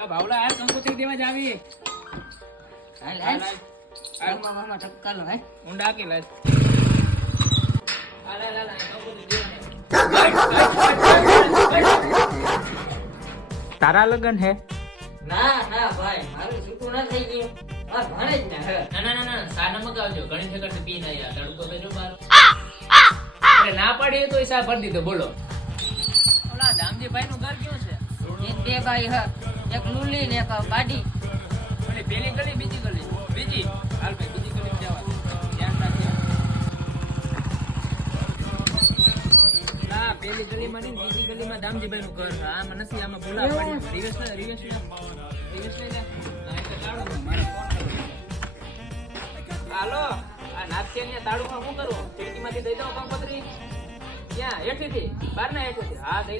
આ ભાવલા હાલ કંકોત્રી દેવા જ આવી. હાલ હાલ હાલ મામા ટક્કા લો હે ઊંડા કે લાજ. હાલ હાલ હાલ કંકોત્રી દેવાની. તારા લગન હે? ના ના ભાઈ મારું છૂટું ના થઈ ગયું આ ભણે જ ને હે ના ના ના ના સા ન મગાવજો. ઘણી વખત પી ના યાર તડકો તો જો બાર. અરે ના પાડી તો સા ભર દીધો. બોલો ઓલા દામજીભાઈ નું ઘર ક્યાં છે? એક બે ભાઈ હ એક લુલી ને એક બાડી ઓલી પેલી ગલી બીજી ગલી બીજી. હાલ ભાઈ બીજી ગલી જવા ધ્યાન રાખજો. ના પેલી ગલીમાં નહીં બીજી ગલીમાં દામજીભાઈ નું ઘર છે. આમાં નથી આમાં બોલા પડી. રિવેશ ને લઈ લે. આ એક તાળું છે, મારે ફોન કરવો. હાલો આ નાથે ને તાળુમાં શું કરવું? ખિડકીમાંથી દઈ દો કંકોત્રી. ક્યાં હેઠીથી? બારના હેઠીથી? હા દઈ